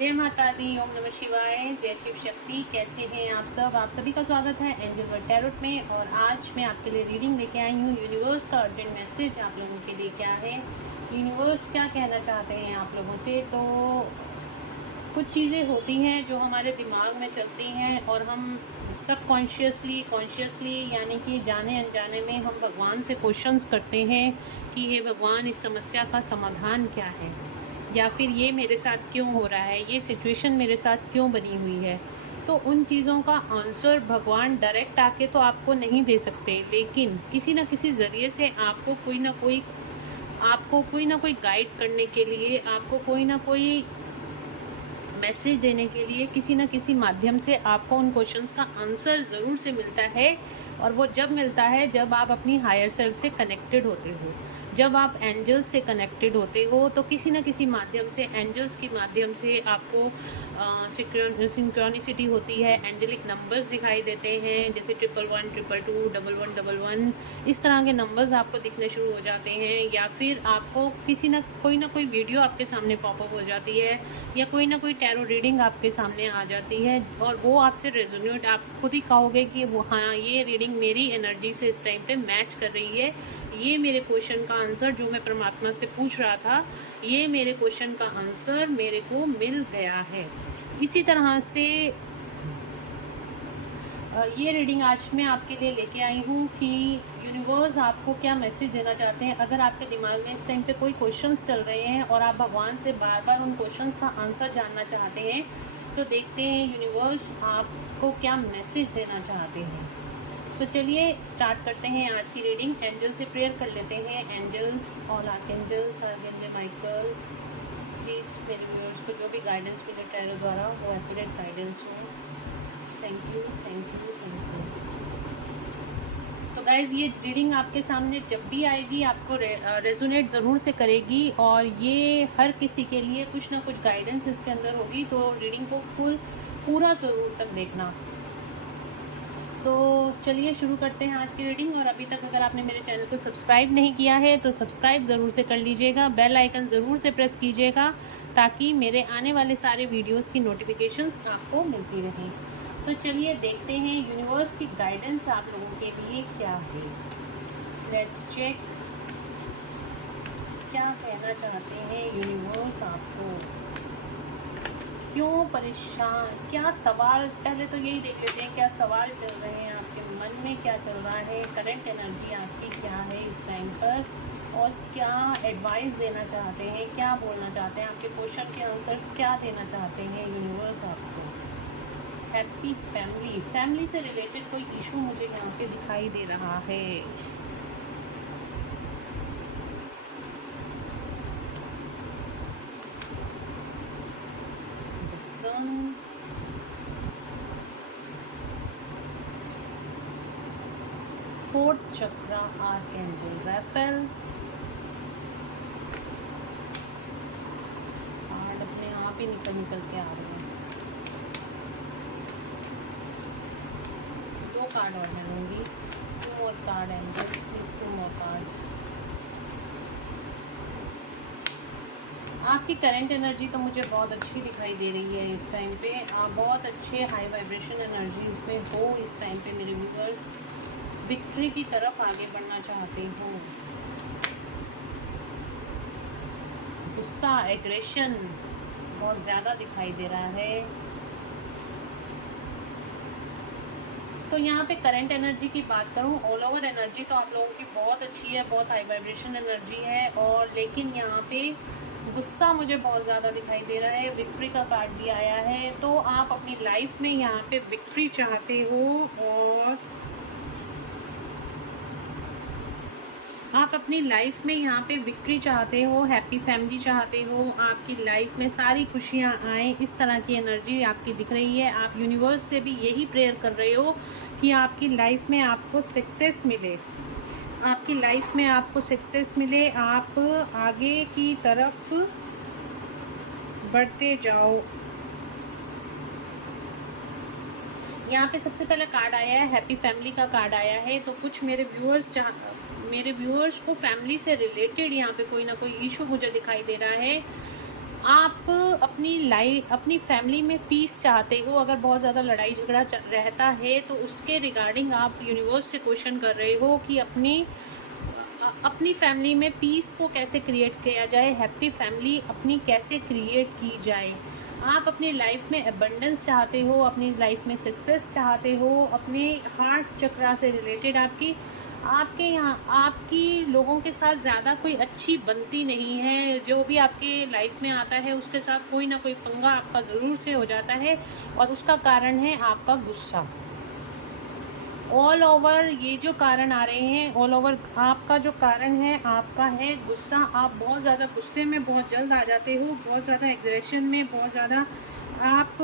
जय माता दी, ओम नमः शिवाय, जय शिव शक्ति। कैसे हैं आप सब? आप सभी का स्वागत है एंजल वर्ड टैरोट में। और आज मैं आपके लिए रीडिंग लेके आई हूँ। यूनिवर्स का अर्जेंट मैसेज आप लोगों के लिए क्या है, यूनिवर्स क्या कहना चाहते हैं आप लोगों से। तो कुछ चीज़ें होती हैं जो हमारे दिमाग में चलती हैं और हम सबकॉन्शियसली कॉन्शियसली यानी कि जाने अनजाने में हम भगवान से क्वेश्चंस करते हैं कि हे भगवान, इस समस्या का समाधान क्या है, या फिर ये मेरे साथ क्यों हो रहा है, ये सिचुएशन मेरे साथ क्यों बनी हुई है। तो उन चीज़ों का आंसर भगवान डायरेक्ट आके तो आपको नहीं दे सकते, लेकिन किसी न किसी ज़रिए से आपको कोई ना कोई गाइड करने के लिए, आपको कोई ना कोई मैसेज देने के लिए, किसी न किसी माध्यम से आपको उन क्वेश्चंस का आंसर ज़रूर से मिलता है। और वो जब मिलता है जब आप अपनी हायर सेल्फ से कनेक्टेड होते हो, जब आप एंजल्स से कनेक्टेड होते हो, तो किसी न किसी माध्यम से, एंजल्स के माध्यम से आपको सिंक्रोनिसिटी होती है। एंजेलिक नंबर्स दिखाई देते हैं, जैसे 111, 222, 1111, इस तरह के नंबर्स आपको दिखने शुरू हो जाते हैं। या फिर आपको कोई ना कोई वीडियो आपके सामने पॉपअप हो जाती है, या कोई ना कोई टैरो रीडिंग आपके सामने आ जाती है और वो आपसे रेजोनेट, आप खुद ही कहोगे कि वो हाँ, ये रीडिंग मेरी एनर्जी से इस टाइम पे मैच कर रही है। ये मेरे क्वेश्चन का आंसर जो मैं परमात्मा से पूछ रहा था, ये मेरे क्वेश्चन का आंसर मेरे को मिल गया है। इसी तरह से ये रीडिंग आज मैं आपके लिए लेके आई हूँ कि यूनिवर्स आपको क्या मैसेज देना चाहते हैं। अगर आपके दिमाग में इस टाइम पे कोई क्वेश्चंस चल रहे हैं और आप भगवान से बार बार उन क्वेश्चंस का आंसर जानना चाहते हैं, तो देखते हैं यूनिवर्स आपको क्या मैसेज देना चाहते हैं। तो चलिए स्टार्ट करते हैं आज की रीडिंग। एंजल से प्रेयर कर लेते हैं। एंजल्स और आर्कएंजल्स, आर्कएंजल माइकल, प्लीज़ मेरे व्यूअर्स को जो भी गाइडेंस मिले टैरो द्वारा वो एक्यूरेट गाइडेंस हो। Thank you, thank you, thank you. तो गाइज़, ये रीडिंग आपके सामने जब भी आएगी आपको रेजोनेट ज़रूर से करेगी, और ये हर किसी के लिए कुछ ना कुछ गाइडेंस इसके अंदर होगी। तो रीडिंग को पूरा ज़रूर तक देखना। तो चलिए शुरू करते हैं आज की रीडिंग। और अभी तक अगर आपने मेरे चैनल को सब्सक्राइब नहीं किया है तो सब्सक्राइब ज़रूर से कर लीजिएगा, बेल आइकन ज़रूर से प्रेस कीजिएगा, ताकि मेरे आने वाले सारे वीडियोस की नोटिफिकेशंस आपको मिलती रहें। तो चलिए देखते हैं यूनिवर्स की गाइडेंस आप लोगों के लिए क्या है। लेट्स चेक, क्या कहना चाहते हैं यूनिवर्स आपको, क्यों परेशान, क्या सवाल, पहले तो यही देख लेते हैं क्या सवाल चल रहे हैं आपके मन में, क्या चल रहा है, करंट एनर्जी आपकी क्या है इस टाइम पर, और क्या एडवाइस देना चाहते हैं, क्या बोलना चाहते हैं, आपके क्वेश्चन के आंसर्स क्या देना चाहते हैं यूनिवर्स आपको। हैप्पी फैमिली, फैमिली से रिलेटेड कोई इशू मुझे यहाँ पे दिखाई दे रहा है। फोर्थ चक्रा, आर्कएंजल राफेल, कार्ड अपने आप ही निकल के आ रहे हैं। दो कार्ड और मैं लूँगी, 2 more card angels please, 2 more cards. आपकी करंट एनर्जी तो मुझे बहुत अच्छी दिखाई दे रही है इस टाइम पे। आप बहुत अच्छे हाई वाइब्रेशन एनर्जीज में हो इस टाइम पे मेरे व्यूअर्स। विक्ट्री की तरफ आगे बढ़ना चाहते हो। गुस्सा, एग्रेशन बहुत ज़्यादा दिखाई दे रहा है। तो यहाँ पे करंट एनर्जी की बात करूँ, ऑल ओवर एनर्जी तो आप लोगों की बहुत अच्छी है, बहुत हाई वाइब्रेशन एनर्जी है। और लेकिन यहाँ पे गुस्सा मुझे बहुत ज़्यादा दिखाई दे रहा है। विक्ट्री का कार्ड भी आया है, तो आप अपनी लाइफ में यहाँ पे विक्ट्री चाहते हो, और आप अपनी लाइफ में यहाँ पे विक्ट्री चाहते हो, हैप्पी फैमिली चाहते हो, आपकी लाइफ में सारी खुशियाँ आएँ, इस तरह की एनर्जी आपकी दिख रही है। आप यूनिवर्स से भी यही प्रेयर कर रहे हो कि आपकी लाइफ में आपको सक्सेस मिले, आपकी लाइफ में आपको सक्सेस मिले, आप आगे की तरफ बढ़ते जाओ। यहाँ पे सबसे पहला कार्ड आया है, हैप्पी फैमिली का कार्ड आया है। तो कुछ मेरे व्यूअर्स को फैमिली से रिलेटेड यहाँ पे कोई ना कोई इशू मुझे दिखाई दे रहा है। आप अपनी फैमिली में पीस चाहते हो। अगर बहुत ज़्यादा लड़ाई झगड़ा रहता है तो उसके रिगार्डिंग आप यूनिवर्स से क्वेश्चन कर रहे हो कि अपनी फैमिली में पीस को कैसे क्रिएट किया जाए, हैप्पी फैमिली अपनी कैसे क्रिएट की जाए। आप अपनी लाइफ में एबंडेंस चाहते हो, अपनी लाइफ में सक्सेस चाहते हो, अपने हार्ट चक्रा से रिलेटेड आपके यहाँ आपकी लोगों के साथ ज़्यादा कोई अच्छी बनती नहीं है। जो भी आपके लाइफ में आता है उसके साथ कोई ना कोई पंगा आपका ज़रूर से हो जाता है और उसका कारण है आपका गुस्सा। ऑल ओवर ये जो कारण आ रहे हैं, ऑल ओवर आपका जो कारण है आपका है गुस्सा। आप बहुत ज़्यादा गुस्से में बहुत जल्द आ जाते हो, बहुत ज़्यादा एग्रेशन में, बहुत ज़्यादा आप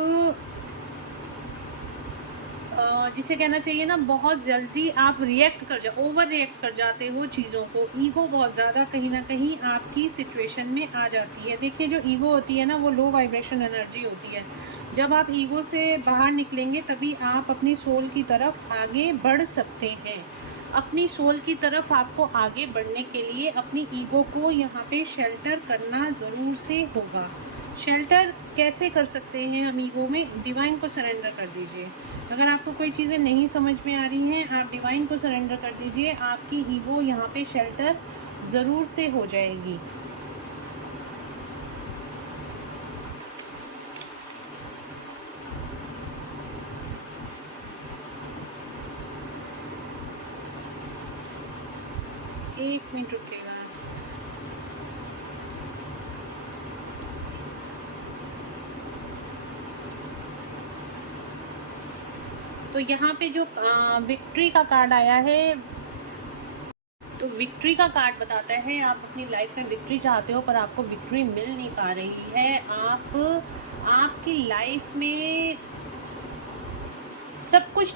जिसे कहना चाहिए ना, बहुत जल्दी आप ओवर रिएक्ट कर जाते हो चीज़ों को। ईगो बहुत ज़्यादा कहीं ना कहीं आपकी सिचुएशन में आ जाती है। देखिए, जो ईगो होती है ना, वो लो वाइब्रेशन एनर्जी होती है। जब आप ईगो से बाहर निकलेंगे तभी आप अपनी सोल की तरफ आगे बढ़ सकते हैं। अपनी सोल की तरफ आपको आगे बढ़ने के लिए अपनी ईगो को यहाँ पे शेल्टर करना ज़रूर से होगा। शेल्टर कैसे कर सकते हैं हम ईगो में? डिवाइन को सरेंडर कर दीजिए। अगर आपको कोई चीज़ें नहीं समझ में आ रही हैं, आप डिवाइन को सरेंडर कर दीजिए, आपकी ईगो यहाँ पे शेल्टर ज़रूर से हो जाएगी। एक मिनट रुकिएगा। तो यहाँ पे जो विक्ट्री का कार्ड आया है, तो विक्ट्री का कार्ड बताता है आप अपनी लाइफ में विक्ट्री चाहते हो पर आपको विक्ट्री मिल नहीं पा रही है। आपकी लाइफ में सब कुछ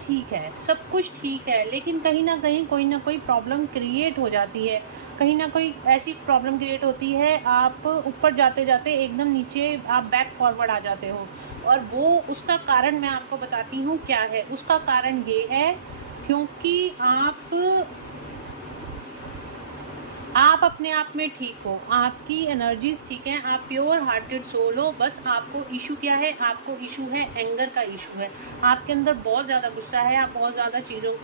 ठीक है, लेकिन कहीं ना कहीं कोई ना कोई प्रॉब्लम क्रिएट हो जाती है। कहीं ना कोई ऐसी प्रॉब्लम क्रिएट होती है, आप ऊपर जाते जाते एकदम नीचे आप बैक फॉरवर्ड आ जाते हो। और वो उसका कारण मैं आपको बताती हूँ क्या है। उसका कारण ये है क्योंकि आप अपने आप में ठीक हो, आपकी एनर्जीज ठीक हैं, आप प्योर हार्टेड सोल हो। बस आपको इशू क्या है? आपको इशू है एंगर का इशू है। आपके अंदर बहुत ज़्यादा गुस्सा है, आप बहुत ज़्यादा चीज़ों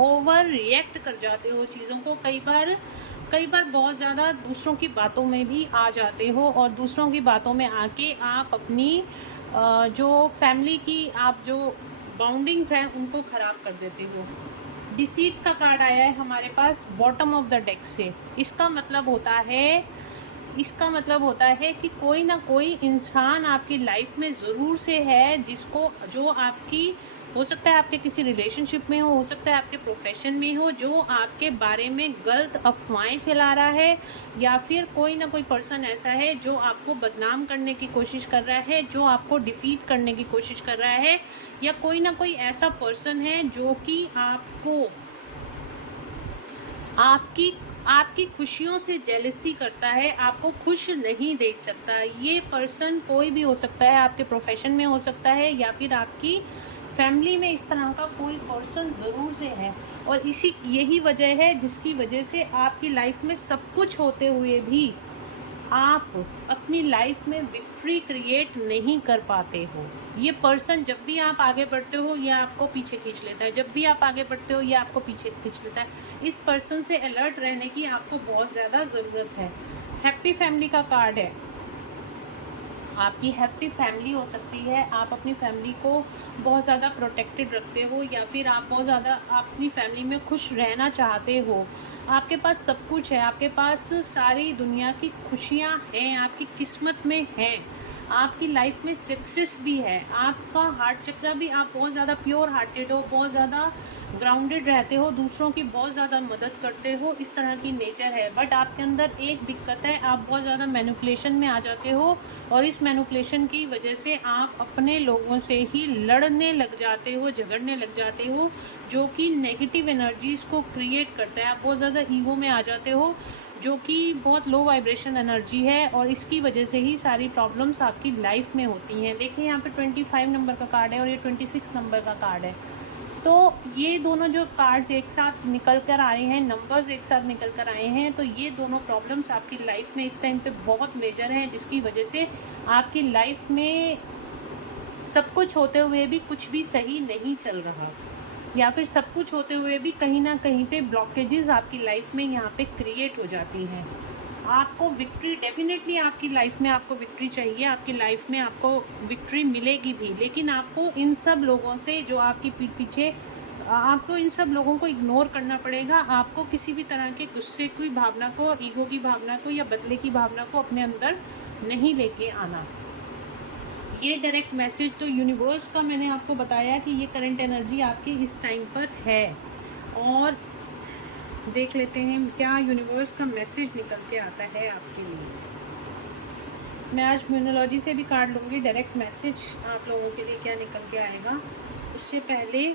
ओवर रिएक्ट कर जाते हो चीज़ों को। कई बार बहुत ज़्यादा दूसरों की बातों में भी आ जाते हो और दूसरों की बातों में आके आप अपनी जो फैमिली की आप जो बाउंडिंग्स हैं उनको ख़राब कर देते हो। डिसीट का कार्ड आया है हमारे पास बॉटम ऑफ द डेक से। इसका मतलब होता है कि कोई ना कोई इंसान आपकी लाइफ में ज़रूर से है जो आपकी, हो सकता है आपके किसी रिलेशनशिप में हो सकता है आपके प्रोफेशन में हो, जो आपके बारे में गलत अफवाहें फैला रहा है, या फिर कोई ना कोई पर्सन ऐसा है जो आपको बदनाम करने की कोशिश कर रहा है, जो आपको डिफीट करने की कोशिश कर रहा है, या कोई ना कोई ऐसा पर्सन है जो कि आपकी खुशियों से जेलसी करता है, आपको खुश नहीं देख सकता। ये पर्सन कोई भी हो सकता है, आपके प्रोफेशन में हो सकता है या फिर आपकी फैमिली में इस तरह का कोई पर्सन ज़रूर से है। और यही वजह है जिसकी वजह से आपकी लाइफ में सब कुछ होते हुए भी आप अपनी लाइफ में विक्ट्री क्रिएट नहीं कर पाते हो। ये पर्सन जब भी आप आगे बढ़ते हो ये आपको पीछे खींच लेता है, जब भी आप आगे बढ़ते हो ये आपको पीछे खींच लेता है। इस पर्सन से अलर्ट रहने की आपको बहुत ज़्यादा ज़रूरत है। हैप्पी फैमिली का कार्ड है। आपकी हैप्पी फैमिली हो सकती है, आप अपनी फैमिली को बहुत ज़्यादा प्रोटेक्टेड रखते हो, या फिर आप बहुत ज़्यादा अपनी फैमिली में खुश रहना चाहते हो। आपके पास सब कुछ है, आपके पास सारी दुनिया की खुशियाँ हैं, आपकी किस्मत में हैं, आपकी लाइफ में सक्सेस भी है, आपका हार्ट चक्र भी, आप बहुत ज़्यादा प्योर हार्टेड हो, बहुत ज़्यादा ग्राउंडेड रहते हो, दूसरों की बहुत ज़्यादा मदद करते हो, इस तरह की नेचर है। बट आपके अंदर एक दिक्कत है, आप बहुत ज़्यादा मैनिपुलेशन में आ जाते हो और इस मैनिपुलेशन की वजह से आप अपने लोगों से ही लड़ने लग जाते हो, झगड़ने लग जाते हो, जो कि नेगेटिव एनर्जीज़ को क्रिएट करता है। आप बहुत ज़्यादा ईगो में आ जाते हो, जो कि बहुत लो वाइब्रेशन एनर्जी है, और इसकी वजह से ही सारी प्रॉब्लम्स आपकी लाइफ में होती हैं। देखिए यहाँ पे 25 नंबर का कार्ड है और ये 26 नंबर का कार्ड है। तो ये दोनों जो कार्ड्स एक साथ निकल कर आए हैं, नंबर्स एक साथ निकल कर आए हैं, तो ये दोनों प्रॉब्लम्स आपकी लाइफ में इस टाइम पे बहुत मेजर हैं, जिसकी वजह से आपकी लाइफ में सब कुछ होते हुए भी कुछ भी सही नहीं चल रहा, या फिर सब कुछ होते हुए भी कहीं ना कहीं पे ब्लॉकेजेस आपकी लाइफ में यहाँ पे क्रिएट हो जाती हैं। आपको विक्ट्री डेफिनेटली आपकी लाइफ में आपको विक्ट्री चाहिए, आपकी लाइफ में आपको विक्ट्री मिलेगी भी, लेकिन आपको इन सब लोगों से जो आपकी पीठ पीछे, आपको इन सब लोगों को इग्नोर करना पड़ेगा। आपको किसी भी तरह के गुस्से की भावना को, ईगो की भावना को या बदले की भावना को अपने अंदर नहीं लेके आना। ये डायरेक्ट मैसेज तो यूनिवर्स का मैंने आपको बताया कि ये करंट एनर्जी आपकी इस टाइम पर है। और देख लेते हैं क्या यूनिवर्स का मैसेज निकल के आता है आपके लिए। मैं आज न्यूमरोलॉजी से भी कार्ड लूँगी, डायरेक्ट मैसेज आप लोगों के लिए क्या निकल के आएगा। उससे पहले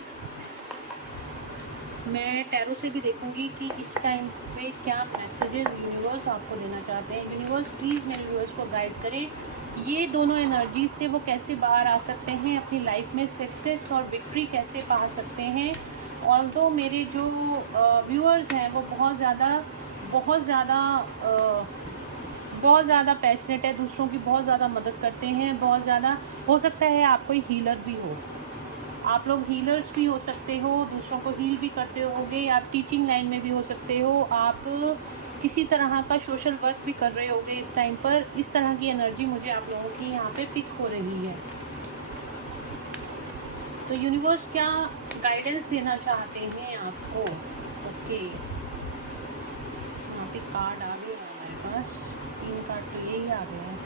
मैं टैरो से भी देखूंगी कि इस टाइम पे क्या मैसेजेस यूनिवर्स आपको देना चाहते हैं। यूनिवर्स प्लीज़ मेरे व्यूअर्स को गाइड करें, ये दोनों एनर्जी से वो कैसे बाहर आ सकते हैं, अपनी लाइफ में सक्सेस और विक्ट्री कैसे पा सकते हैं। और तो मेरे जो व्यूअर्स हैं वो बहुत ज़्यादा पैशनेट है, दूसरों की बहुत ज़्यादा मदद करते हैं, बहुत ज़्यादा, हो सकता है आप कोई हीलर भी हो, आप लोग हीलर्स भी हो सकते हो, दूसरों को हील भी करते होगे, आप टीचिंग लाइन में भी हो सकते हो, आप किसी तरह का सोशल वर्क भी कर रहे होगे इस टाइम पर। इस तरह की एनर्जी मुझे आप लोगों की यहाँ पे पिक हो रही है। तो यूनिवर्स क्या गाइडेंस देना चाहते हैं आपको। ओके, यहाँ पे कार्ड आ गए हमारे पास, 3 कार्ड तो यही आ गए हैं।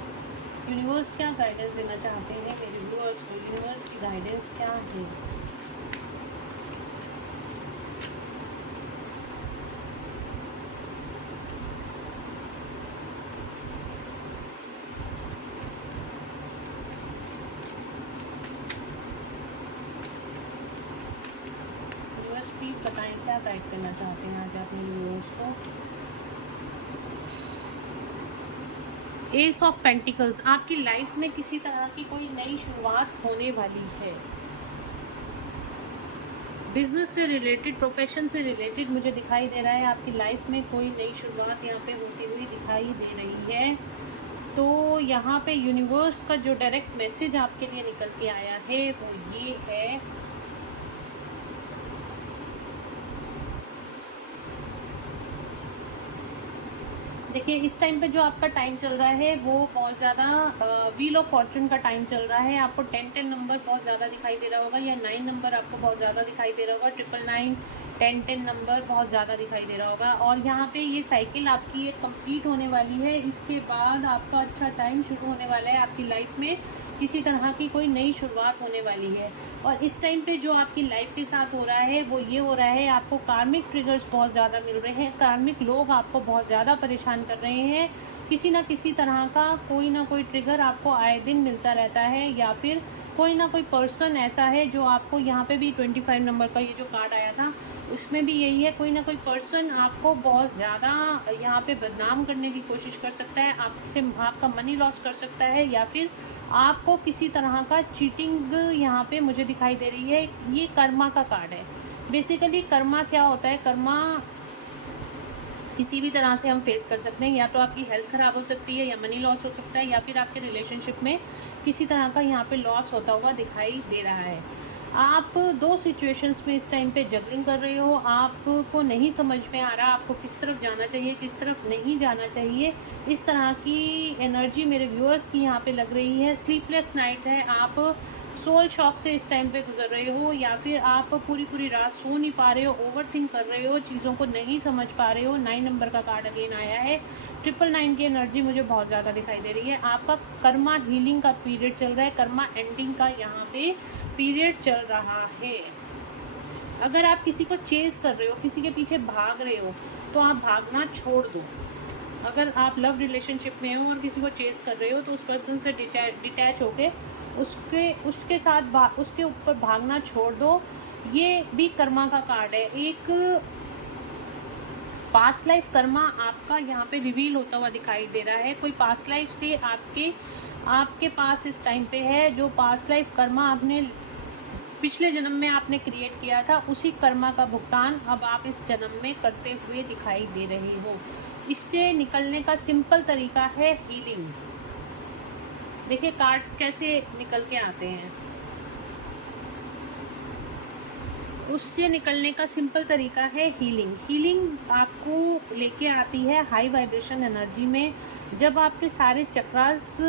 यूनिवर्स क्या गाइडेंस देना चाहते हैं मेरे व्यूअर्स को, यूनिवर्स की गाइडेंस क्या है। प्लीज़ बताएं क्या गाइड करना चाहते हैं आज आप मेरे व्यूअर्स को। एस ऑफ पेंटिकल्स, आपकी लाइफ में किसी तरह की कोई नई शुरुआत होने वाली है। बिजनेस से रिलेटेड, प्रोफेशन से रिलेटेड मुझे दिखाई दे रहा है आपकी लाइफ में कोई नई शुरुआत यहाँ पे होती हुई दिखाई दे रही है। तो यहाँ पे यूनिवर्स का जो डायरेक्ट मैसेज आपके लिए निकल के आया है वो ये है, देखिए इस टाइम पे जो आपका टाइम चल रहा है वो बहुत ज़्यादा व्हील ऑफ फॉर्चून का टाइम चल रहा है। आपको 10-10 नंबर बहुत ज़्यादा दिखाई दे रहा होगा, या 9 नंबर आपको बहुत ज़्यादा दिखाई दे रहा होगा, 999 10-10 नंबर बहुत ज़्यादा दिखाई दे रहा होगा। और यहाँ पे ये साइकिल आपकी एक कंप्लीट होने वाली है, इसके बाद आपका अच्छा टाइम शुरू होने वाला है, आपकी लाइफ में किसी तरह की कोई नई शुरुआत होने वाली है। और इस टाइम पे जो आपकी लाइफ के साथ हो रहा है वो ये हो रहा है, आपको कार्मिक ट्रिगर्स बहुत ज़्यादा मिल रहे हैं, कार्मिक लोग आपको बहुत ज़्यादा परेशान कर रहे हैं, किसी ना किसी तरह का कोई ना कोई ट्रिगर आपको आए दिन मिलता रहता है, या फिर कोई ना कोई पर्सन ऐसा है जो आपको, यहाँ पे भी 25 नंबर का ये जो कार्ड आया था उसमें भी यही है, कोई ना कोई पर्सन आपको बहुत ज़्यादा यहाँ पे बदनाम करने की कोशिश कर सकता है, आपसे आपका मनी लॉस कर सकता है, या फिर आपको किसी तरह का चीटिंग यहाँ पे मुझे दिखाई दे रही है। ये कर्मा का कार्ड है। बेसिकली कर्मा क्या होता है, कर्मा किसी भी तरह से हम फेस कर सकते हैं, या तो आपकी हेल्थ ख़राब हो सकती है, या मनी लॉस हो सकता है, या फिर आपके रिलेशनशिप में किसी तरह का यहाँ पे लॉस होता हुआ दिखाई दे रहा है। आप 2 सिचुएशंस में इस टाइम पे जगलिंग कर रहे हो, आपको नहीं समझ में आ रहा आपको किस तरफ जाना चाहिए, किस तरफ नहीं जाना चाहिए। इस तरह की एनर्जी मेरे व्यूअर्स की यहाँ पे लग रही है। स्लीपलेस नाइट है, आप सोल शॉक से इस टाइम पे गुजर रहे हो, या फिर आप पूरी रात सो नहीं पा रहे हो, ओवर थिंक कर रहे हो, चीज़ों को नहीं समझ पा रहे हो। 9 नंबर का कार्ड अगेन आया है। 999 की एनर्जी मुझे बहुत ज़्यादा दिखाई दे रही है। आपका कर्मा हीलिंग का पीरियड चल रहा है, कर्मा एंडिंग का यहाँ पे पीरियड चल रहा है। अगर आप किसी को चेस कर रहे हो, किसी के पीछे भाग रहे हो, तो आप भागना छोड़ दो। अगर आप लव रिलेशनशिप में हो और किसी को चेस कर रहे हो, तो उस पर्सन से डिटैच होके उसके साथ उसके ऊपर भागना छोड़ दो। ये भी कर्मा का कार्ड है। एक पास्ट लाइफ कर्मा आपका यहाँ पे रिवील होता हुआ दिखाई दे रहा है। कोई पास्ट लाइफ से आपके पास इस टाइम पे है, जो पास्ट लाइफ कर्मा आपने पिछले जन्म में आपने क्रिएट किया था, उसी कर्मा का भुगतान अब आप इस जन्म में करते हुए दिखाई दे रहे हो। इससे निकलने का सिंपल तरीका है हीलिंग। देखिए कार्ड्स कैसे निकल के आते हैं। उससे निकलने का सिंपल तरीका है हीलिंग। हीलिंग आपको लेके आती है हाई वाइब्रेशन एनर्जी में। जब आपके सारे चक्रास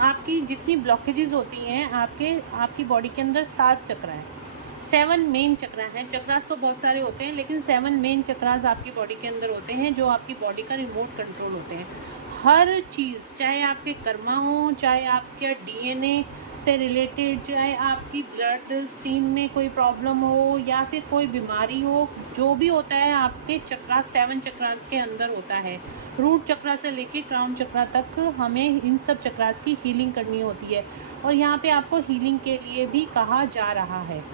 आपकी जितनी ब्लॉकेजेस होती हैं, आपकी बॉडी के अंदर 7 चक्र हैं, 7 मेन चक्र हैं। चक्रास तो बहुत सारे होते हैं, लेकिन 7 मेन चक्रास आपकी बॉडी के अंदर होते हैं, जो आपकी बॉडी का रिमोट कंट्रोल होते हैं। हर चीज़, चाहे आपके कर्मा हो, चाहे आपके डीएनए से रिलेटेड, चाहे आपकी ब्लड स्ट्रीम में कोई प्रॉब्लम हो या फिर कोई बीमारी हो, जो भी होता है आपके चक्रास 7 चक्रास के अंदर होता है। रूट चक्रा से लेके क्राउन चक्रा तक हमें इन सब चक्रास की हीलिंग करनी होती है, और यहाँ पे आपको हीलिंग के लिए भी कहा जा रहा है।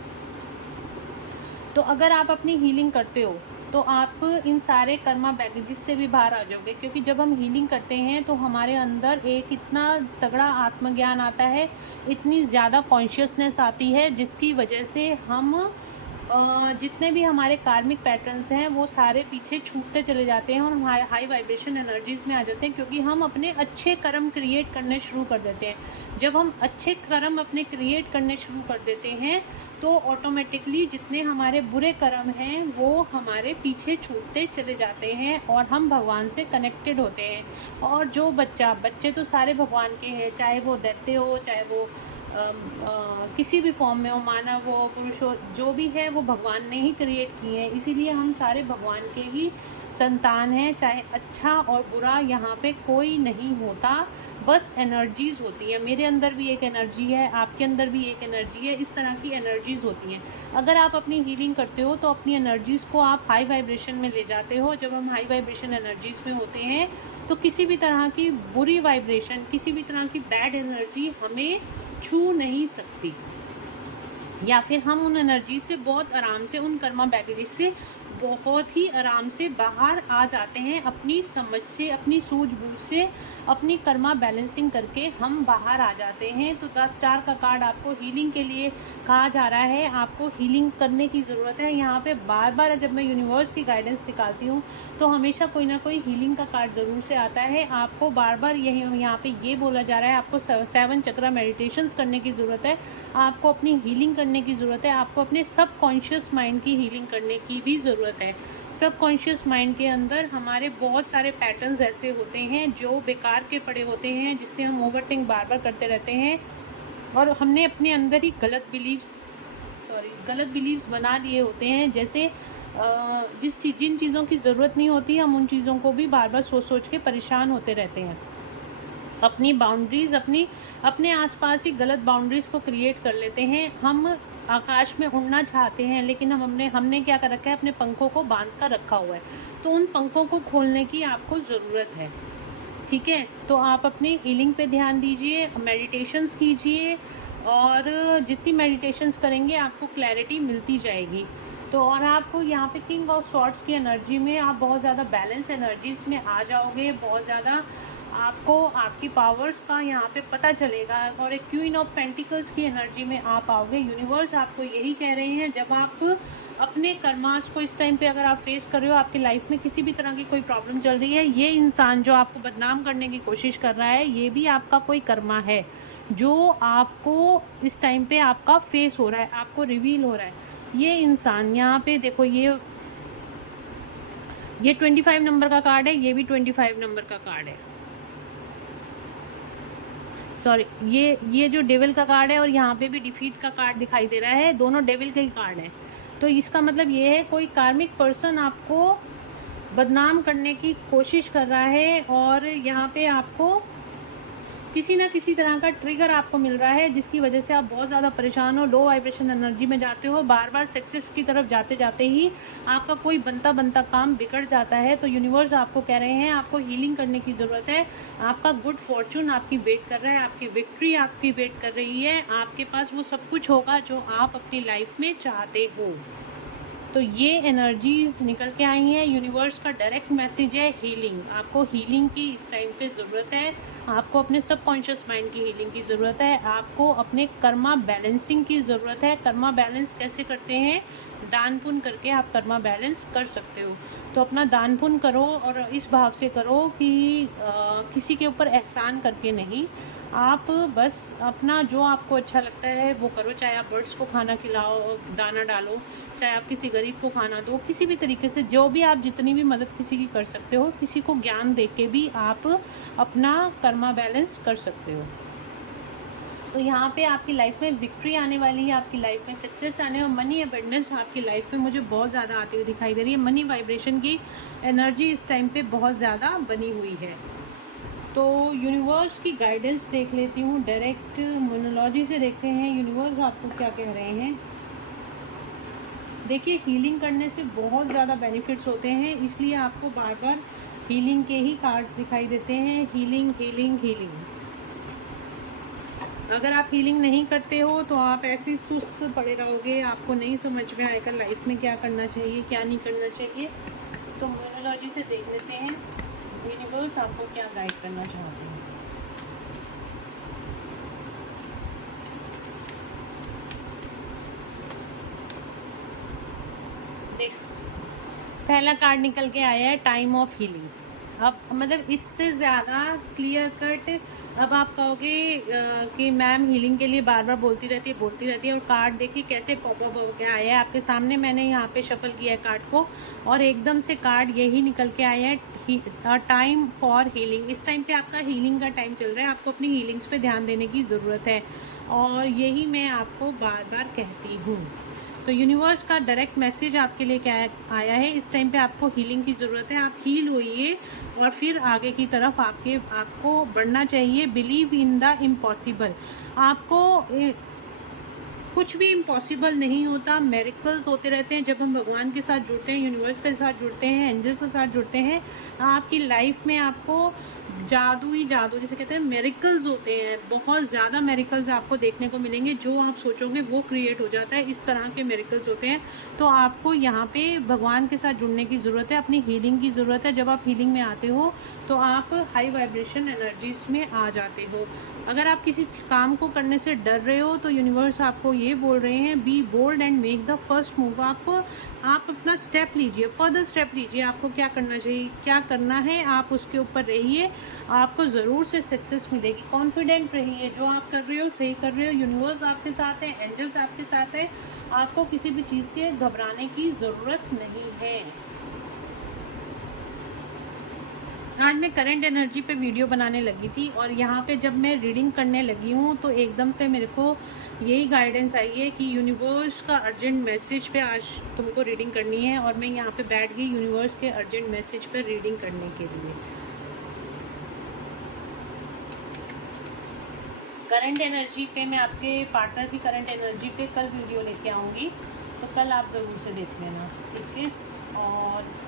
तो अगर आप अपनी हीलिंग करते हो तो आप इन सारे कर्मा बैगेजेस से भी बाहर आ जाओगे, क्योंकि जब हम हीलिंग करते हैं तो हमारे अंदर एक इतना तगड़ा आत्मज्ञान आता है, इतनी ज़्यादा कॉन्शियसनेस आती है, जिसकी वजह से हम जितने भी हमारे कार्मिक पैटर्न्स हैं वो सारे पीछे छूटते चले जाते हैं और हम हाई वाइब्रेशन एनर्जीज़ में आ जाते हैं, क्योंकि हम अपने अच्छे कर्म क्रिएट करने शुरू कर देते हैं। जब हम अच्छे कर्म अपने क्रिएट करने शुरू कर देते हैं तो ऑटोमेटिकली जितने हमारे बुरे कर्म हैं वो हमारे पीछे छूटते चले जाते हैं और हम भगवान से कनेक्टेड होते हैं। और जो बच्चे तो सारे भगवान के हैं, चाहे वो दैत्य हो, चाहे वो किसी भी फॉर्म में हो, मानव हो, पुरुष हो, जो भी है वो भगवान ने ही क्रिएट किए हैं। इसीलिए हम सारे भगवान के ही संतान हैं। चाहे अच्छा और बुरा यहाँ पे कोई नहीं होता, बस एनर्जीज़ होती है। मेरे अंदर भी एक एनर्जी है, आपके अंदर भी एक एनर्जी है, इस तरह की एनर्जीज़ होती हैं। अगर आप अपनी हीलिंग करते हो तो अपनी एनर्जीज़ को आप हाई वाइब्रेशन में ले जाते हो। जब हम हाई वाइब्रेशन एनर्जीज़ में होते हैं तो किसी भी तरह की बुरी वाइब्रेशन, किसी भी तरह की बैड एनर्जी हमें छू नहीं सकती, या फिर हम उन एनर्जी से बहुत आराम से, उन कर्मा बैगेज से बहुत ही आराम से बाहर आ जाते हैं। अपनी समझ से, अपनी सूझबूझ से, अपनी कर्मा बैलेंसिंग करके हम बाहर आ जाते हैं। तो 10 स्टार का कार्ड आपको हीलिंग के लिए कहा जा रहा है। आपको हीलिंग करने की ज़रूरत है। यहाँ पे बार बार जब मैं यूनिवर्स की गाइडेंस निकालती हूँ तो हमेशा कोई ना कोई हीलिंग का कार्ड ज़रूर से आता है। आपको बार बार यहाँ पे ये बोला जा रहा है, आपको 7 चक्रा मेडिटेशंस करने की ज़रूरत है, आपको अपनी हीलिंग करने की ज़रूरत है, आपको अपने सब कॉन्शियस माइंड की हीलिंग करने की भी ज़रूरत है। सब कॉन्शियस माइंड के अंदर हमारे बहुत सारे पैटर्न्स ऐसे होते हैं जो बेकार के पड़े होते हैं, जिससे हम ओवरथिंक बार बार करते रहते हैं और हमने अपने अंदर ही गलत बिलीव्स बना लिए होते हैं। जैसे जिन चीज़ों की ज़रूरत नहीं होती, हम उन चीज़ों को भी बार बार सोच के परेशान होते रहते हैं। अपनी बाउंड्रीज़, अपने आसपास ही गलत बाउंड्रीज़ को क्रिएट कर लेते हैं। हम आकाश में उड़ना चाहते हैं, लेकिन हमने क्या कर रखा है, अपने पंखों को बांध कर रखा हुआ है। तो उन पंखों को खोलने की आपको ज़रूरत है। ठीक है, तो आप अपनी हीलिंग पे ध्यान दीजिए, मेडिटेशंस कीजिए, और जितनी मेडिटेशंस करेंगे आपको क्लैरिटी मिलती जाएगी। तो और आप यहाँ पे किंग ऑफ स्वॉर्ड्स की एनर्जी में आप बहुत ज़्यादा बैलेंस एनर्जीज में आ जाओगे। बहुत ज़्यादा आपको आपकी पावर्स का यहाँ पे पता चलेगा, और एक क्वीन ऑफ पेंटिकल्स की एनर्जी में आप आओगे। यूनिवर्स आपको यही कह रहे हैं, जब आप अपने कर्मास को इस टाइम पे अगर आप फेस कर रहे हो, आपकी लाइफ में किसी भी तरह की कोई प्रॉब्लम चल रही है, ये इंसान जो आपको बदनाम करने की कोशिश कर रहा है, ये भी आपका कोई कर्मा है जो आपको इस टाइम पे आपका फेस हो रहा है, आपको रिवील हो रहा है। ये इंसान यहाँ पे देखो, ये 25 नंबर का कार्ड है, ये भी 25 नंबर का कार्ड है। सॉरी, ये जो डेविल का कार्ड है और यहाँ पे भी डिफीट का कार्ड दिखाई दे रहा है, दोनों डेविल के ही कार्ड हैं। तो इसका मतलब ये है, कोई कार्मिक पर्सन आपको बदनाम करने की कोशिश कर रहा है, और यहाँ पे आपको किसी ना किसी तरह का ट्रिगर आपको मिल रहा है, जिसकी वजह से आप बहुत ज़्यादा परेशान हो, लो वाइब्रेशन एनर्जी में जाते हो। बार बार सक्सेस की तरफ जाते जाते ही आपका कोई बनता काम बिगड़ जाता है। तो यूनिवर्स आपको कह रहे हैं, आपको हीलिंग करने की ज़रूरत है। आपका गुड फॉर्चून आपकी वेट कर रहा है, आपकी विक्ट्री आपकी वेट कर रही है। आपके पास वो सब कुछ होगा जो आप अपनी लाइफ में चाहते हो। तो ये एनर्जीज़ निकल के आई हैं। यूनिवर्स का डायरेक्ट मैसेज है हीलिंग। आपको हीलिंग की इस टाइम पे ज़रूरत है। आपको अपने सबकॉन्शियस माइंड की हीलिंग की ज़रूरत है। आपको अपने कर्मा बैलेंसिंग की ज़रूरत है। कर्मा बैलेंस कैसे करते हैं? दान पुण्य करके आप कर्मा बैलेंस कर सकते हो। तो अपना दान पुण्य करो और इस भाव से करो कि किसी के ऊपर एहसान करके नहीं, आप बस अपना जो आपको अच्छा लगता है वो करो। चाहे आप बर्ड्स को खाना खिलाओ, दाना डालो, चाहे आप किसी गरीब को खाना दो, किसी भी तरीके से जो भी आप जितनी भी मदद किसी की कर सकते हो, किसी को ज्ञान दे के भी आप अपना कर्मा बैलेंस कर सकते हो। तो यहाँ पे आपकी लाइफ में विक्ट्री आने वाली है, आपकी लाइफ में सक्सेस आने और मनी अबंडेंस आपकी लाइफ में मुझे बहुत ज़्यादा आती हुई दिखाई दे रही है। मनी वाइब्रेशन की एनर्जी इस टाइम पे बहुत ज़्यादा बनी हुई है। तो यूनिवर्स की गाइडेंस देख लेती हूँ, डायरेक्ट मोनोलॉजी से देखते हैं यूनिवर्स आपको क्या कह रहे हैं। देखिए, हीलिंग करने से बहुत ज़्यादा बेनिफिट्स होते हैं, इसलिए आपको बार बार हीलिंग के ही कार्ड्स दिखाई देते हैं। Healing healing healing. अगर आप हीलिंग नहीं करते हो तो आप ऐसे ही सुस्त पड़े रहोगे, आपको नहीं समझ में आएगा लाइफ में क्या करना चाहिए क्या नहीं करना चाहिए। तो मोनोलॉजी से देख लेते हैं यूनिवर्स आपको क्या गाइड करना चाहते हैं। देख, पहला कार्ड निकल के आया है टाइम ऑफ हीलिंग। अब मतलब इससे ज़्यादा क्लियर कट अब आप कहोगे कि मैम हीलिंग के लिए बार बार बोलती रहती है। और कार्ड देखिए कैसे पॉपअप होकर आया है आपके सामने। मैंने यहाँ पे शफल किया है कार्ड को और एकदम से कार्ड यही निकल के आया है टाइम फॉर हीलिंग। इस टाइम पे आपका हीलिंग का टाइम चल रहा है, आपको अपनी हीलिंग्स पे ध्यान देने की ज़रूरत है और यही मैं आपको बार बार कहती हूँ। तो यूनिवर्स का डायरेक्ट मैसेज आपके लिए क्या आया है, इस टाइम पे आपको हीलिंग की ज़रूरत है। आप हील होइए और फिर आगे की तरफ आपको बढ़ना चाहिए। Believe in the impossible. आपको कुछ भी इम्पॉसिबल नहीं होता, मेरिकल्स होते रहते हैं जब हम भगवान के साथ जुड़ते हैं, यूनिवर्स के साथ जुड़ते हैं, एंजल्स के साथ जुड़ते हैं। आपकी लाइफ में आपको जादू ही जादू, जैसे कहते हैं मेरिकल्स होते हैं, बहुत ज़्यादा मेरिकल्स आपको देखने को मिलेंगे। जो आप सोचोगे वो क्रिएट हो जाता है, इस तरह के मेरिकल्स होते हैं। तो आपको यहाँ पे भगवान के साथ जुड़ने की ज़रूरत है, अपनी हीलिंग की ज़रूरत है। जब आप हीलिंग में आते हो तो आप हाई वाइब्रेशन एनर्जीज में आ जाते हो। अगर आप किसी काम को करने से डर रहे हो तो यूनिवर्स आपको ये बोल रहे हैं be bold and make the first move. आप अपना स्टेप लीजिए, फर्दर स्टेप लीजिए। आपको क्या करना चाहिए, क्या करना है, आप उसके ऊपर रहिए, आपको ज़रूर से सक्सेस मिलेगी। कॉन्फिडेंट रहिए, जो आप कर रहे हो सही कर रहे हो। यूनिवर्स आपके साथ है, एंजल्स आपके साथ है, आपको किसी भी चीज़ के घबराने की ज़रूरत नहीं है। आज मैं करंट एनर्जी पे वीडियो बनाने लगी थी और यहाँ पे जब मैं रीडिंग करने लगी हूँ तो एकदम से मेरे को यही गाइडेंस आई है कि यूनिवर्स का अर्जेंट मैसेज पे आज तुमको रीडिंग करनी है। और मैं यहाँ पे बैठ गई यूनिवर्स के अर्जेंट मैसेज पे रीडिंग करने के लिए। करंट एनर्जी पे मैं आपके पार्टनर की करंट एनर्जी पे कल वीडियो लेके आऊँगी, तो कल आप ज़रूर से देख लेना, ठीक है। और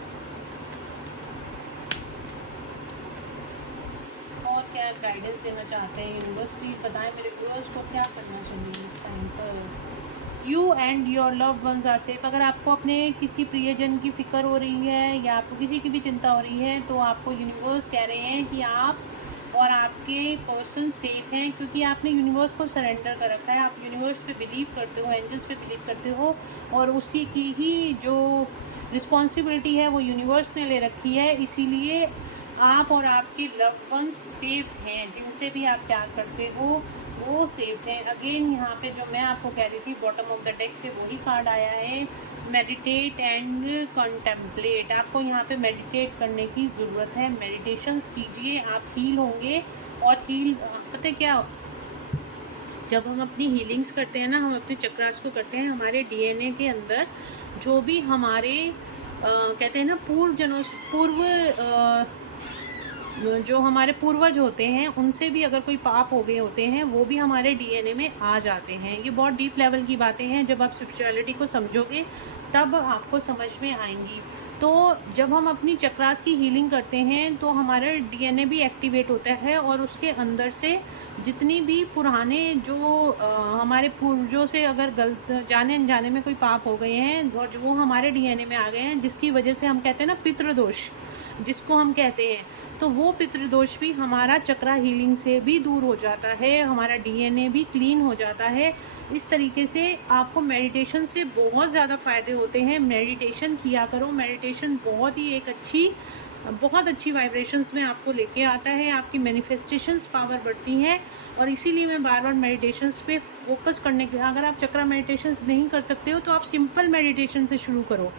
क्या गाइडेंस देना चाहते हैं यूनिवर्स, प्लीज बताएं मेरे व्यूअर्स को क्या करना चाहिए इस टाइम पर। You and your loved ones are safe. अगर आपको अपने किसी प्रियजन की फिक्र हो रही है या आपको किसी की भी चिंता हो रही है तो आपको यूनिवर्स कह रहे हैं कि आप और आपके पर्सन सेफ हैं, क्योंकि आपने यूनिवर्स को सरेंडर कर रखा है। आप यूनिवर्स पे बिलीव करते हो, एंजल्स पे बिलीव करते हो और उसी की ही जो रिस्पॉन्सिबिलिटी है वो यूनिवर्स ने ले रखी है। इसीलिए आप और आपके लव्ड वंस सेफ हैं, जिनसे भी आप प्यार करते हो वो सेफ हैं। अगेन यहाँ पे जो मैं आपको कह रही थी बॉटम ऑफ द डेक से वही कार्ड आया है, मेडिटेट एंड कॉन्टेम्पलेट। आपको यहाँ पे मेडिटेट करने की ज़रूरत है, मेडिटेशंस कीजिए, आप हील होंगे। और हील पता है क्या, जब हम अपनी हीलिंग्स करते हैं ना, हम अपने चक्रास को करते हैं, हमारे डीएनए के अंदर जो भी हमारे कहते हैं ना जो हमारे पूर्वज होते हैं उनसे भी अगर कोई पाप हो गए होते हैं वो भी हमारे डीएनए में आ जाते हैं। ये बहुत डीप लेवल की बातें हैं, जब आप स्पिरिचुअलिटी को समझोगे तब आपको समझ में आएंगी। तो जब हम अपनी चक्रास की हीलिंग करते हैं तो हमारा डीएनए भी एक्टिवेट होता है और उसके अंदर से जितनी भी पुराने जो हमारे पूर्वजों से अगर गलत जाने अनजाने में कोई पाप हो गए हैं और जो वो हमारे डीएनए में आ गए हैं, जिसकी वजह से हम कहते हैं ना पितृदोष जिसको हम कहते हैं, तो वो पितृदोष भी हमारा चक्रा हीलिंग से भी दूर हो जाता है, हमारा डीएनए भी क्लीन हो जाता है। इस तरीके से आपको मेडिटेशन से बहुत ज़्यादा फ़ायदे होते हैं। मेडिटेशन किया करो, मेडिटेशन बहुत ही एक बहुत अच्छी वाइब्रेशंस में आपको लेके आता है, आपकी मैनिफेस्टेशंस पावर बढ़ती हैं। और इसीलिए मैं बार बार मेडिटेशंस पे फोकस करने के, अगर आप चक्रा मेडिटेशंस नहीं कर सकते हो तो आप सिंपल मेडिटेशन से शुरू करो।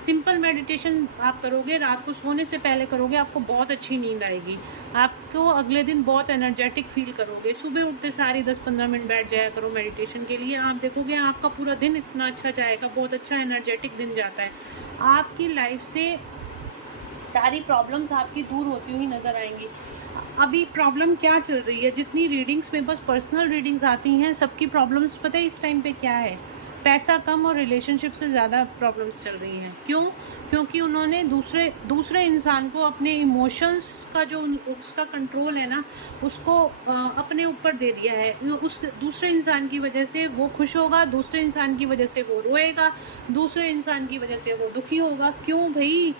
सिंपल मेडिटेशन आप करोगे, रात को सोने से पहले करोगे, आपको बहुत अच्छी नींद आएगी, आपको अगले दिन बहुत एनर्जेटिक फील करोगे। सुबह उठते सारी 10-15 मिनट बैठ जाया करो मेडिटेशन के लिए, आप देखोगे आपका पूरा दिन इतना अच्छा जाएगा, बहुत अच्छा एनर्जेटिक दिन जाता है। आपकी लाइफ से सारी प्रॉब्लम्स आपकी दूर होती हुई नज़र आएंगी। अभी प्रॉब्लम क्या चल रही है, जितनी रीडिंग्स में बस पर्सनल रीडिंग्स आती हैं, सबकी प्रॉब्लम्स पता है इस टाइम पे क्या है? पैसा कम और रिलेशनशिप से ज़्यादा प्रॉब्लम्स चल रही हैं। क्यों? क्योंकि उन्होंने दूसरे इंसान को अपने इमोशंस का जो उसका कंट्रोल है ना, उसको अपने ऊपर दे दिया है। उस दूसरे इंसान की वजह से वो खुश होगा, दूसरे इंसान की वजह से वो रोएगा, दूसरे इंसान की वजह से वो दुखी होगा। क्यों भाई?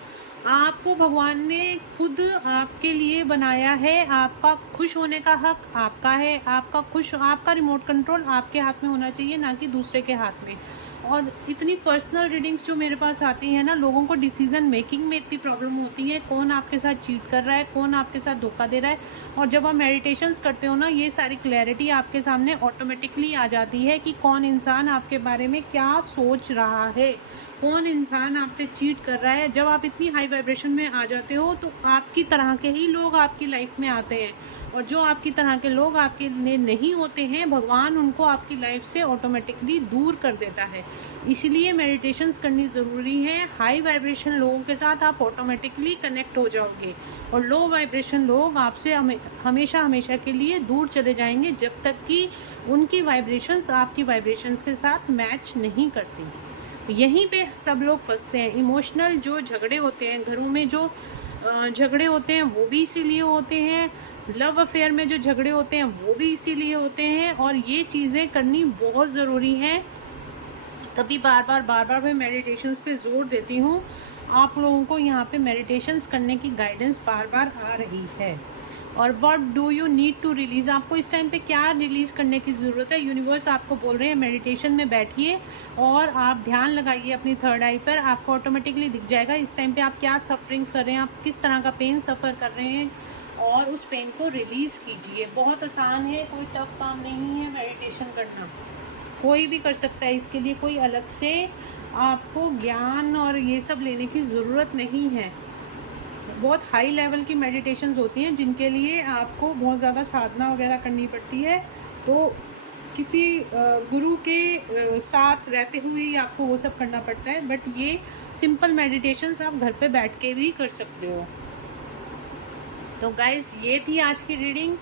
आपको भगवान ने खुद आपके लिए बनाया है, आपका खुश होने का हक आपका है, आपका रिमोट कंट्रोल आपके हाथ में होना चाहिए, ना कि दूसरे के हाथ में। और इतनी पर्सनल रीडिंग्स जो मेरे पास आती हैं ना, लोगों को डिसीजन मेकिंग में इतनी प्रॉब्लम होती है, कौन आपके साथ चीट कर रहा है, कौन आपके साथ धोखा दे रहा है। और जब आप मेडिटेशंस करते हो ना, ये सारी क्लैरिटी आपके सामने ऑटोमेटिकली आ जाती है कि कौन इंसान आपके बारे में क्या सोच रहा है, कौन इंसान आपसे चीट कर रहा है। जब आप इतनी हाई वाइब्रेशन में आ जाते हो तो आपकी तरह के ही लोग आपकी लाइफ में आते हैं, और जो आपकी तरह के लोग आपके लिए नहीं होते हैं, भगवान उनको आपकी लाइफ से ऑटोमेटिकली दूर कर देता है। इसलिए मेडिटेशंस करनी ज़रूरी है। हाई वाइब्रेशन लोगों के साथ आप ऑटोमेटिकली कनेक्ट हो जाओगे, और लो वाइब्रेशन लोग आपसे हमेशा हमेशा के लिए दूर चले जाएंगे, जब तक कि उनकी वाइब्रेशंस आपकी वाइब्रेशंस के साथ मैच नहीं करती। यहीं पे सब लोग फंसते हैं। इमोशनल जो झगड़े होते हैं, घरों में जो झगड़े होते हैं, वो भी इसीलिए होते हैं। लव अफेयर में जो झगड़े होते हैं, वो भी इसीलिए होते हैं। और ये चीज़ें करनी बहुत ज़रूरी हैं। तभी बार बार मैं मेडिटेशंस पे जोर देती हूँ। आप लोगों को यहाँ पे मेडिटेशंस करने की गाइडेंस बार बार आ रही है। और what do you need to release, आपको इस टाइम पे क्या रिलीज़ करने की ज़रूरत है? यूनिवर्स आपको बोल रहे हैं मेडिटेशन में बैठिए और आप ध्यान लगाइए अपनी थर्ड आई पर, आपको ऑटोमेटिकली दिख जाएगा इस टाइम पे आप क्या सफरिंग्स कर रहे हैं, आप किस तरह का पेन सफ़र कर रहे हैं, और उस पेन को रिलीज़ कीजिए। बहुत आसान है, कोई टफ काम नहीं है मेडिटेशन करना, कोई भी कर सकता है। इसके लिए कोई अलग से आपको ज्ञान और ये सब लेने की ज़रूरत नहीं है। बहुत हाई लेवल की मेडिटेशंस होती हैं जिनके लिए आपको बहुत ज़्यादा साधना वगैरह करनी पड़ती है, तो किसी गुरु के साथ रहते हुए ही आपको वो सब करना पड़ता है। बट ये सिंपल मेडिटेशंस आप घर पे बैठ के भी कर सकते हो। तो गाइस, ये थी आज की रीडिंग।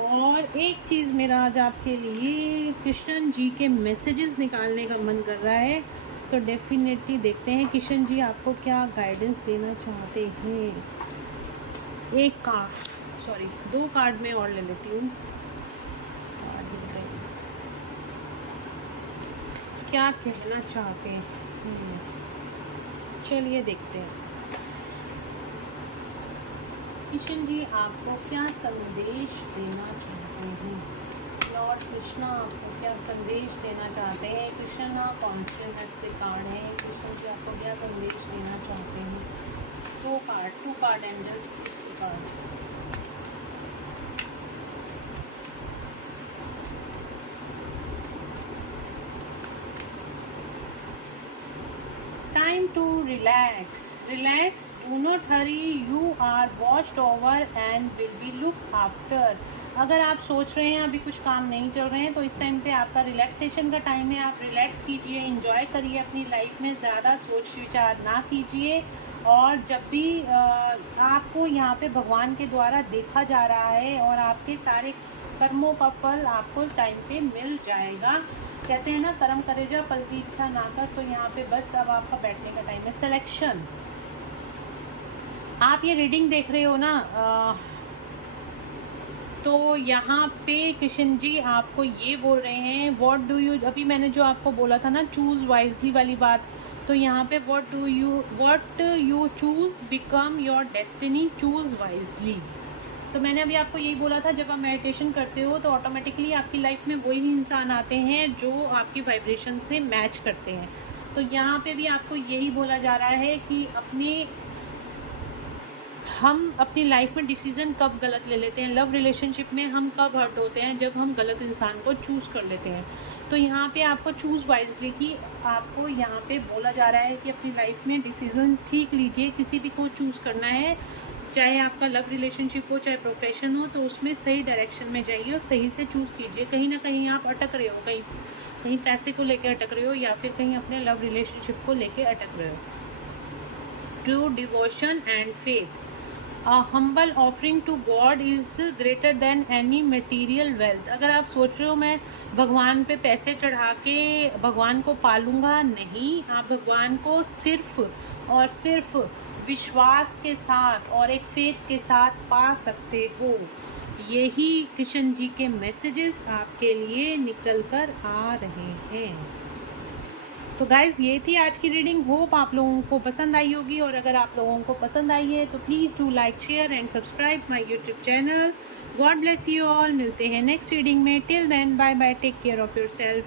और एक चीज़ मेरा आज आपके लिए कृष्ण जी के मैसेजेस निकालने का मन कर रहा है, तो डेफिनेटली देखते हैं कृष्ण जी आपको क्या गाइडेंस देना चाहते हैं। दो कार्ड में और ले लेती हूँ। क्या कहना चाहते हैं, चलिए देखते हैं कृष्ण जी आपको क्या संदेश देना चाहते हैं। लॉर्ड कृष्णा आपको क्या संदेश देना चाहते हैं। कृष्णा कॉन्शियसनेस से कार्ड है। कृष्ण जी आपको क्या संदेश देना चाहते हैं। Two card angels, two card. Time to relax. Do not hurry. You are watched over and will be looked after. अगर आप सोच रहे हैं अभी कुछ काम नहीं चल रहे हैं, तो इस टाइम पे आपका रिलैक्सेशन का टाइम है। आप रिलैक्स कीजिए, एंजॉय करिए अपनी लाइफ में, ज़्यादा सोच विचार ना कीजिए। और जब भी आपको यहाँ पे भगवान के द्वारा देखा जा रहा है और आपके सारे कर्मों का फल आपको टाइम पे मिल जाएगा। कहते हैं ना, कर्म करे जा फल की इच्छा ना कर। तो यहाँ पे बस अब आपका बैठने का टाइम है। सिलेक्शन आप ये रीडिंग देख रहे हो ना, तो यहाँ पे कृष्ण जी आपको ये बोल रहे हैं, व्हाट डू यू, अभी मैंने जो आपको बोला था ना चूज़ वाइजली वाली बात, तो यहाँ पे what you choose become your destiny, choose wisely. तो मैंने अभी आपको यही बोला था, जब आप मेडिटेशन करते हो तो ऑटोमेटिकली आपकी लाइफ में वही इंसान आते हैं जो आपकी वाइब्रेशन से मैच करते हैं। तो यहाँ पे भी आपको यही बोला जा रहा है कि हम अपनी लाइफ में डिसीज़न कब गलत ले लेते हैं, लव रिलेशनशिप में हम कब हर्ट होते हैं, जब हम गलत इंसान को चूज़ कर लेते हैं। तो यहाँ पे आपको चूज़ वाइजली की आपको यहाँ पे बोला जा रहा है कि अपनी लाइफ में डिसीज़न ठीक लीजिए। किसी भी को चूज़ करना है, चाहे आपका लव रिलेशनशिप हो चाहे प्रोफेशन हो, तो उसमें सही डायरेक्शन में जाइए और सही से चूज़ कीजिए। कहीं ना कहीं आप अटक रहे हो, कहीं पैसे को लेकर अटक रहे हो या फिर कहीं अपने लव रिलेशनशिप को लेकर अटक रहे हो। True devotion and faith, A humble offering to God is greater than any material wealth। अगर आप सोच रहे हो मैं भगवान पे पैसे चढ़ा के भगवान को पालूंगा, नहीं, आप भगवान को सिर्फ और सिर्फ विश्वास के साथ और एक फेथ के साथ पा सकते हो। यही कृष्ण जी के मैसेजेस आपके लिए निकल कर आ रहे हैं। तो गाइज़ ये थी आज की रीडिंग, होप आप लोगों को पसंद आई होगी, और अगर आप लोगों को पसंद आई है तो please do like share and subscribe my YouTube channel. God bless you all. मिलते हैं नेक्स्ट रीडिंग में। Till then bye bye, take care of yourself.